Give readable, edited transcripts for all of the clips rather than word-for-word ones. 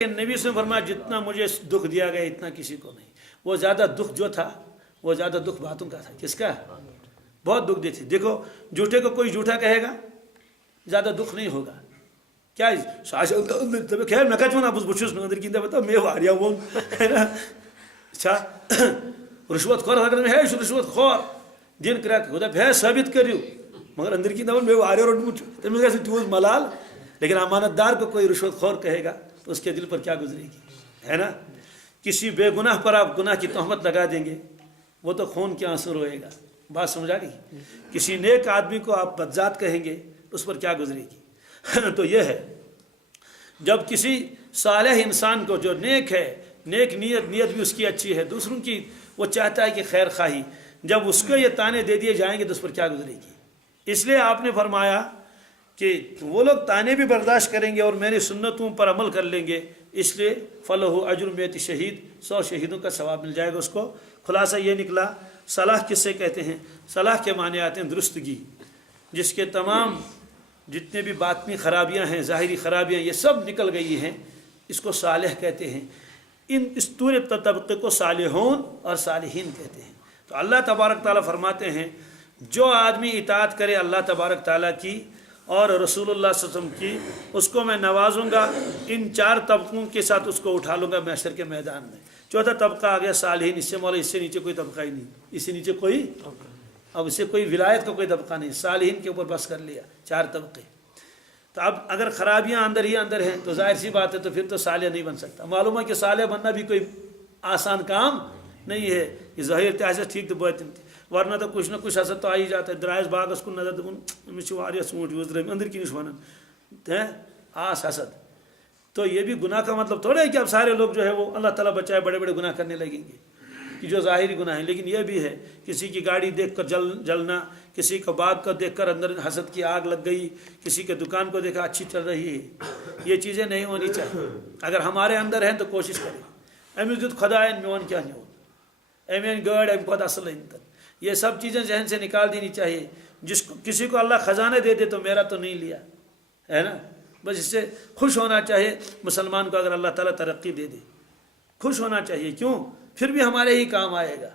नबी से फरमाया जितना मुझे दुख दिया गया इतना किसी को नहीं। वो ज़्यादा दुख जो था वो ज़्यादा दुख बातों का था। किसका? बहुत दुख देते। देखो झूठे को कोई झूठा कहेगा ज़्यादा दुख नहीं होगा। क्या खैर मैं कहूँ ना बुझुस अंदर की बता मैं वारिया वो है ना। अच्छा रिश्वत खोर अगर मैं है रिश्वत खोर दिन क्रैक खुदा है साबित करियो मगर अंदर की मैं वारिया रोड ट्यूज मलाल। लेकिन अमानतदार को कोई रिश्वत खोर कहेगा तो उसके दिल पर क्या गुजरेगी, है ना। किसी बेगुनाह पर आप गुनाह की तहमत लगा देंगे वो तो खून के आंसू रोएगा। बात समझ आ गई। किसी नेक आदमी को आप बदजात कहेंगे उस पर क्या गुजरेगी। तो यह है जब किसी सालेह इंसान को जो नेक है, नेक नीयत भी उसकी अच्छी है, दूसरों की वो चाहता है कि खैर खाही, जब उसको ये ताने दे दिए जाएंगे तो उस पर क्या गुजरेगी। इसलिए आपने फरमाया कि वो लोग ताने भी बर्दाश्त करेंगे और मेरी सुन्नतों पर अमल कर लेंगे, इसलिए फलहु अज्र मियत शहीद, 100 शहीदों का सवाब मिल जाएगा उसको। खुलासा ये निकला सलाह किससे कहते हैं? सलाह के माने आते हैं दुरुस्तगी, जिसके तमाम जितने भी बातनी खराबियां हैं, ज़ाहिरी खराबियां, ये सब निकल गई हैं, इसको सालेह कहते हैं। इस पूरे तबक़े को सालिहून और सालिहीन कहते हैं। तो अल्लाह तबारक ताला फरमाते हैं जो आदमी इताअत करे अल्लाह तबारक ताला की और रसूलुल्लाह सल्लल्लाहु अलैहि वसल्लम की, उसको मैं नवाजूंगा, इन 4 तबकों के साथ उसको उठा लूँगा महशर के मैदान में। चौथा तबका आ गया सालिहीन, इससे मौला इससे नीचे कोई तबका ही नहीं, इससे नीचे कोई, अब इससे कोई विलायत का कोई तबका नहीं, सालिहीन के ऊपर बस कर लिया 4 तबके। तो अब अगर खराबियाँ अंदर ही अंदर हैं तो जाहिर सी बात है तो फिर तो साले नहीं बन सकता। मालूम है कि साले बनना भी कोई आसान काम नहीं है। ये ज़ाहिर तहस ठीक तो बात, वरना तो कुछ ना कुछ हसद तो आ ही जाता है। द्रायस बागस को नजर दुन सूट यूज अंदर की वन है आस हसद। तो ये भी गुनाह का मतलब थोड़ा है कि अब सारे लोग जो है वो अल्लाह ताला बचाए बड़े बड़े गुनाह करने लगेंगे कि जो ज़ाहिरी गुनाह है। लेकिन यह भी है किसी की गाड़ी देखकर जलना, किसी को बाग को देखकर अंदर हसद की आग लग गई, किसी के दुकान को देखा अच्छी चल रही है, ये चीज़ें नहीं होनी चाहिए। अगर हमारे अंदर हैं तो कोशिश करें अमिस दुत खुदा मोन क्या नहीं हो एम गड एम खुद असल, ये सब चीज़ें जहन से निकाल देनी चाहिए। जिसको किसी को अल्लाह ख़जाने दे दे तो मेरा तो नहीं लिया, है ना। बस इससे खुश होना चाहिए मुसलमान को। अगर अल्लाह ताला तरक्की दे दे खुश होना चाहिए, क्यों, फिर भी हमारे ही काम आएगा।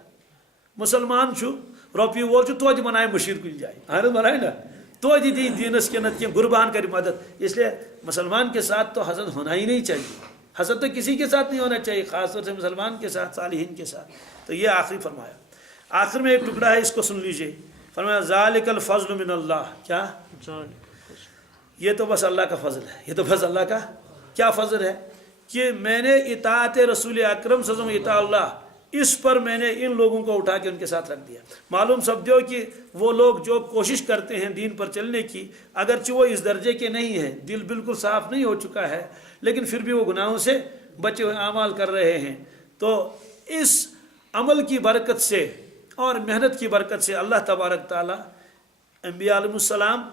मुसलमान छु रोपी वो छु तो बनाए मशीर कुल जाए हाँ बनाए ना तो दी दीनस के नत गुरबान करी मदद। इसलिए मुसलमान के साथ तो हसद होना ही नहीं चाहिए। हसद तो किसी के साथ नहीं होना चाहिए, ख़ासतौर से मुसलमान के साथ, सालिहीन के साथ। तो ये आखिरी फरमाया। आखिर में एक टुकड़ा है, इसको सुन लीजिए। फरमाया ज़ालिकल फ़ज़्लु मिनल्लाह। क्या? ये तो बस अल्लाह का फ़ज़ल है। ये तो बस अल्लाह का क्या फ़ज़ल है कि मैंने इताअत रसूल अकरम सल्लल्लाहु अलैहि वसल्लम इस पर मैंने इन लोगों को उठा के उनके साथ रख दिया। मालूम समझो कि वो लोग जो कोशिश करते हैं दीन पर चलने की, अगरचे वो इस दर्जे के नहीं है, दिल बिल्कुल साफ़ नहीं हो चुका है, लेकिन फिर भी वो गुनाहों से बचे हुए अमाल कर रहे हैं। तो इस अमल की बरकत से और मेहनत की बरकत से अल्लाह तबारक ताला अंबिया अलैहिस्सलाम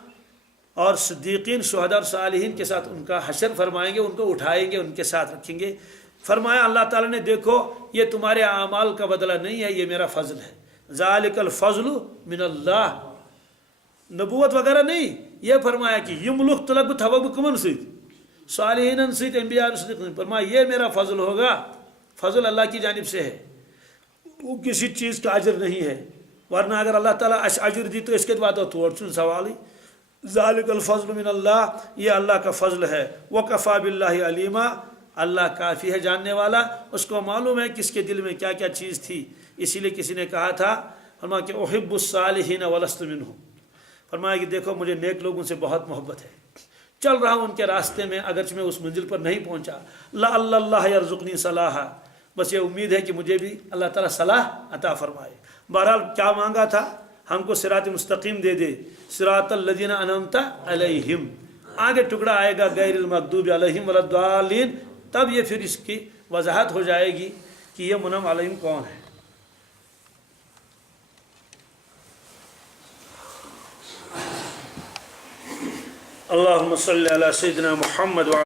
और सिद्दीकीन, शुहदा और सालिहीन के साथ उनका हशर फरमाएंगे, उनको उठाएंगे, उनके साथ रखेंगे। फरमाया अल्लाह ताला ने देखो ये तुम्हारे आमाल का बदला नहीं है, ये मेरा फ़ज़ल है। ज़ालिकल फ़ज़्लु मिनल्लाह, नबूवत वगैरह नहीं। ये फरमाया कि यमुलुख तलब थवबुकमन सईद सालिहीन सईद अंबिया सिद्दीकीन, फरमाया ये मेरा फ़ज़ल होगा। फ़ज़ल अल्लाह की जानिब से है, वो किसी चीज़ का अजर नहीं है। वरना अगर अल्लाह ताला अजर दी तो इसके बाद तो सवाल ही। ज़ालिकल फ़ज़्लु मिनल्लाह, ये अल्लाह का फ़ज़ल है। वकफ़ा बिल्लाहि अलीमा, अल्लाह काफ़ी है जानने वाला, उसको मालूम है किसके दिल में क्या क्या चीज़ थी। इसीलिए किसी ने कहा था फरमाया कि उहिब्बुस सालिहीन वलस्तु मिनहुम, फरमाया कि देखो मुझे नेक लोगों से बहुत मोहब्बत है, चल रहा हूँ उनके रास्ते में, अगरचे मैं उस मंजिल पर नहीं पहुँचा। लअल्लाह यरज़ुक़नी सलाहा, बस ये उम्मीद है कि मुझे भी अल्लाह ताला सलाह अता फरमाए। बहरहाल क्या मांगा था, हमको सिरात मुस्तकीम दे दे, सिरातल लज़ीना अनअमता अलैहिम। आगे टुकड़ा आएगा गैरिल मग़दूबि अलैहिम वलद्दालिन, तब ये फिर इसकी वजाहत हो जाएगी कि ये मुनअम अलैहिम कौन है। अल्लाहुम्मा सल्लि अला सय्यिदिना मुहम्मद।